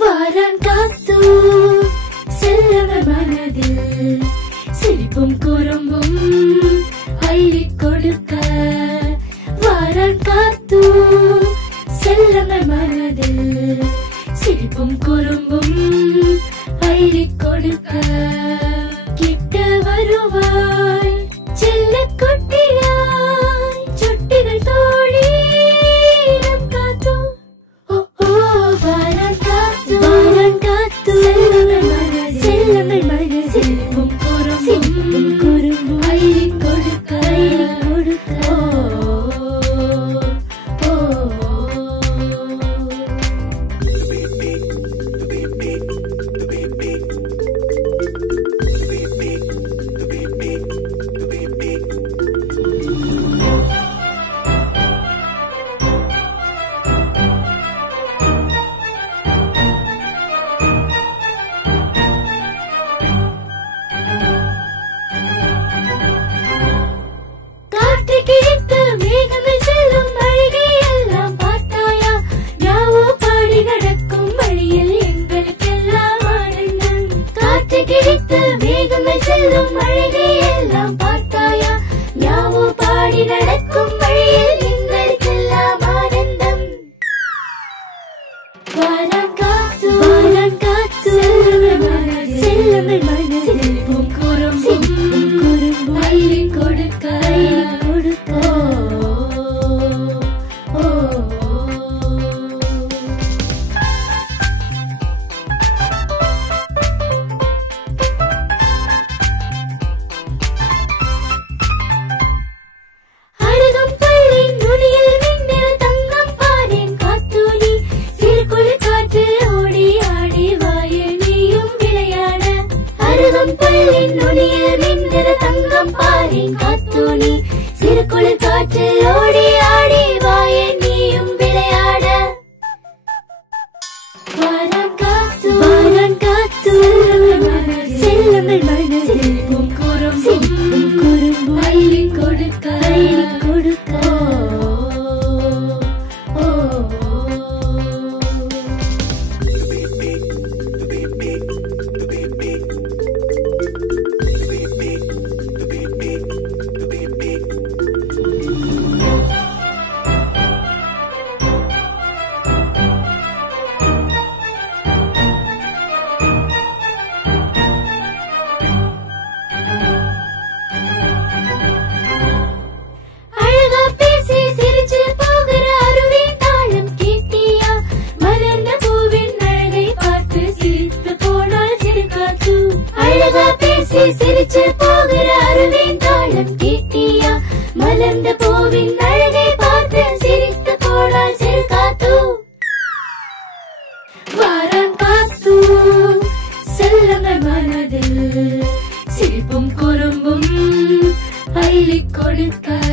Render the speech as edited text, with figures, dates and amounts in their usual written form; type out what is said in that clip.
வாரான் காத்து செல்லவர் மனதில் சிரிப்பும் குறும்பும் அள்ளி கொடுக்க. வாரான் காத்து செல்லவர் மனதில் சிரிப்பும் குறும்பும் அள்ளி கொடுக்க. கிட்ட வருவாய் செல்ல குட்டியாய் சுட்டிகள் தோழி நம் காத்து. ஓ ஓ வாரான் காத்து செல்லவர் மனதில் சிரிப்பும் குறும்பும் அள்ளி கொடுக்க. சிரிச்சு போகிற அருவின் தாளம் கேட்டியா? மலர்ந்த பூவின் அழகை பார்த்து சிரித்து போனால் சிறு காத்து. வாரான் காத்து செல்லவர் மனதில் சிரிப்பும் குறும்பும் அள்ளி கொடுக்க.